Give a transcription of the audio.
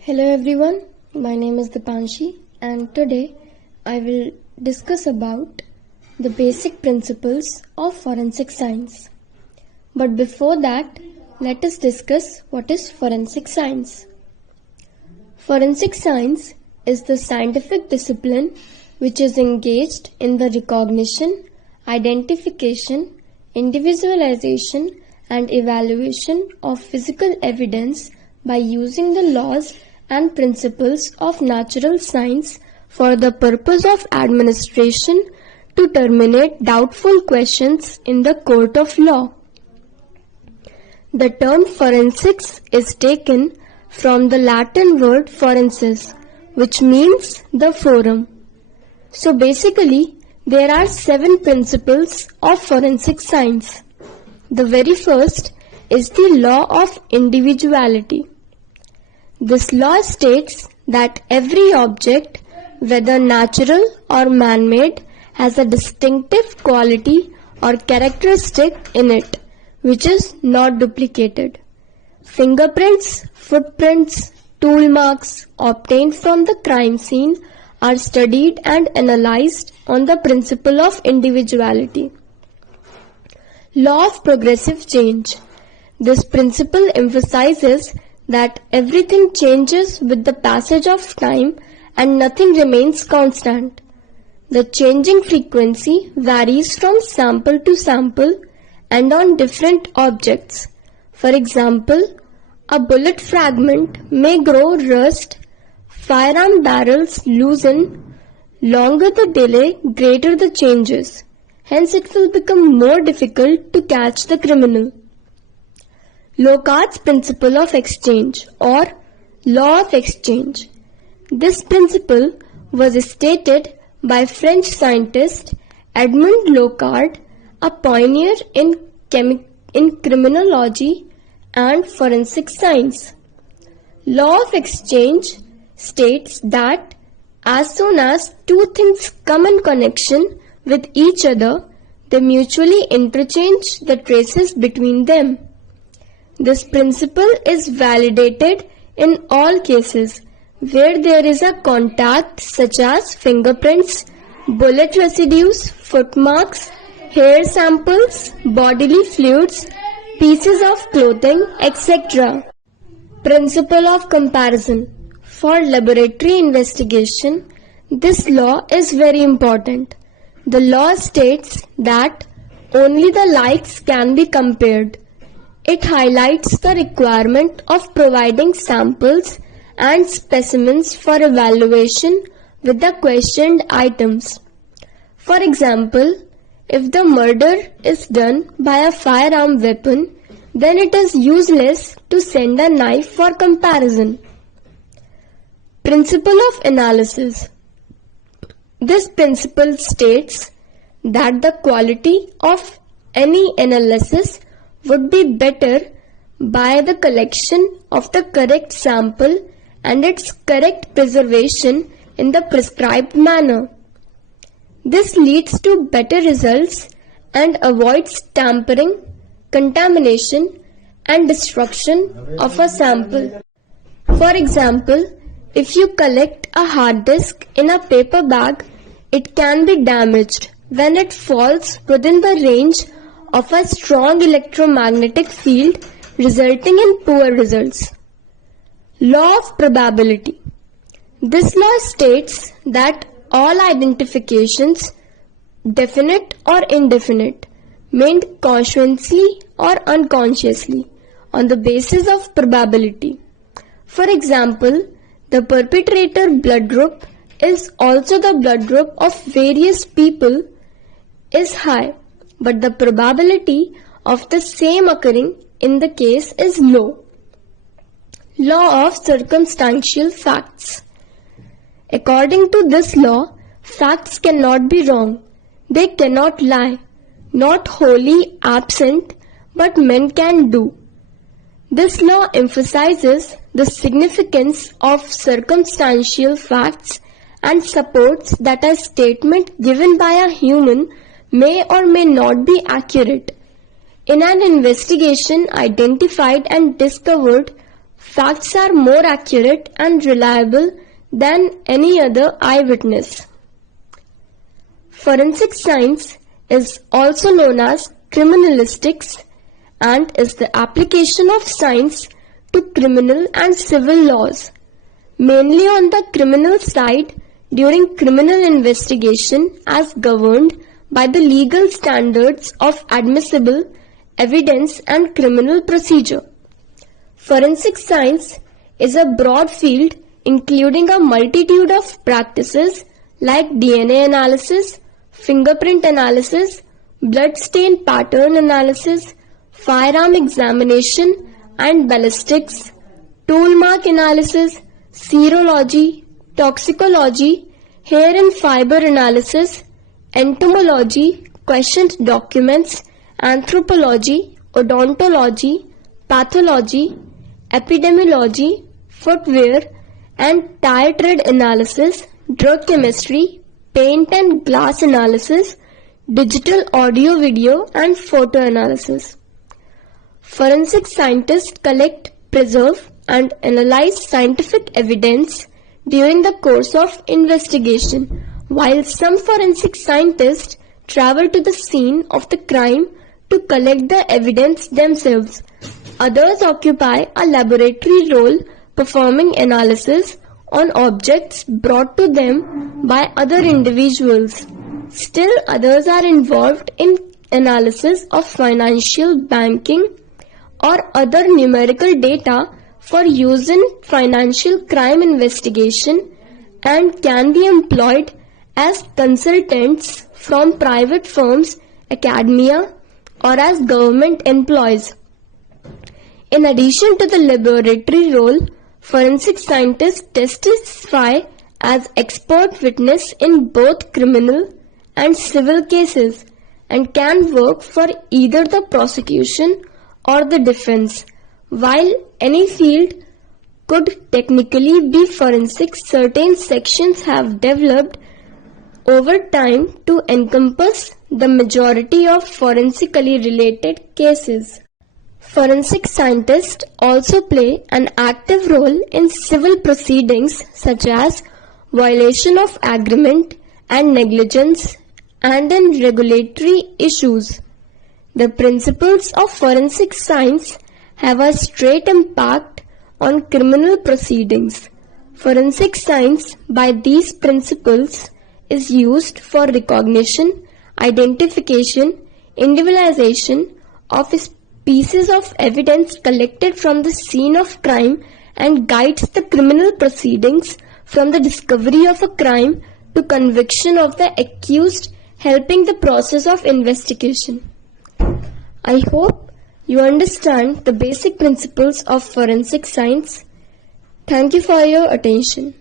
Hello everyone, my name is Deepanshi and today I will discuss about the basic principles of forensic science. But before that, let us discuss what is forensic science. Forensic science is the scientific discipline which is engaged in the recognition, identification, individualization and evaluation of physical evidence by using the laws and principles of natural science for the purpose of administration to terminate doubtful questions in the court of law. The term forensics is taken from the Latin word forensis, which means the forum. So basically, there are 7 principles of forensic science. The very first is the law of individuality. This law states that every object, whether natural or man-made, has a distinctive quality or characteristic in it, which is not duplicated. Fingerprints, footprints, tool marks obtained from the crime scene are studied and analyzed on the principle of individuality. Law of progressive change. This principle emphasizes that everything changes with the passage of time and nothing remains constant. The changing frequency varies from sample to sample and on different objects. For example, a bullet fragment may grow rust, firearm barrels loosen, longer the delay, greater the changes. Hence it will become more difficult to catch the criminal. Locard's principle of exchange or law of exchange. This principle was stated by French scientist Edmond Locard, a pioneer in criminology and forensic science. Law of exchange states that as soon as two things come in connection with each other, they mutually interchange the traces between them. This principle is validated in all cases where there is a contact such as fingerprints, bullet residues, footmarks, hair samples, bodily fluids, pieces of clothing, etc. Principle of comparison. For laboratory investigation, this law is very important. The law states that only the likes can be compared. It highlights the requirement of providing samples and specimens for evaluation with the questioned items. For example, if the murder is done by a firearm weapon, then it is useless to send a knife for comparison. Principle of analysis. This principle states that the quality of any analysis would be better by the collection of the correct sample and its correct preservation in the prescribed manner. This leads to better results and avoids tampering, contamination and destruction of a sample. For example, if you collect a hard disk in a paper bag, it can be damaged when it falls within the range of a strong electromagnetic field, resulting in poor results. Law of probability. This law states that all identifications, definite or indefinite, made consciously or unconsciously on the basis of probability. For example, the perpetrator blood group is also the blood group of various people is high, but the probability of the same occurring in the case is low. Law of circumstantial facts. According to this law, facts cannot be wrong. They cannot lie, not wholly absent, but men can do. This law emphasizes the significance of circumstantial facts and supports that a statement given by a human may or may not be accurate. In an investigation identified and discovered facts are more accurate and reliable than any other eyewitness. Forensic science is also known as criminalistics and is the application of science to criminal and civil laws, mainly on the criminal side during criminal investigation as governed by the legal standards of admissible evidence and criminal procedure. Forensic science is a broad field including a multitude of practices like DNA analysis, fingerprint analysis, blood stain pattern analysis, firearm examination and ballistics, tool mark analysis, serology, toxicology, hair and fiber analysis, entomology, questioned documents, anthropology, odontology, pathology, epidemiology, footwear and tire tread analysis, drug chemistry, paint and glass analysis, digital audio video and photo analysis. Forensic scientists collect, preserve and analyze scientific evidence during the course of investigation, while some forensic scientists travel to the scene of the crime to collect the evidence themselves. Others occupy a laboratory role performing analysis on objects brought to them by other individuals. Still others are involved in analysis of financial, banking or other numerical data for use in financial crime investigation and can be employed as consultants from private firms, academia or as government employees. In addition to the laboratory role, forensic scientists testify as expert witness in both criminal and civil cases and can work for either the prosecution or the defense. While any field could technically be forensic, certain sections have developed over time to encompass the majority of forensically related cases. Forensic scientists also play an active role in civil proceedings such as violation of agreement and negligence and in regulatory issues. The principles of forensic science have a straight impact on criminal proceedings. Forensic science, by these principles, is used for recognition, identification, individualization of pieces of evidence collected from the scene of crime and guides the criminal proceedings from the discovery of a crime to conviction of the accused, helping the process of investigation. I hope you understand the basic principles of forensic science. Thank you for your attention.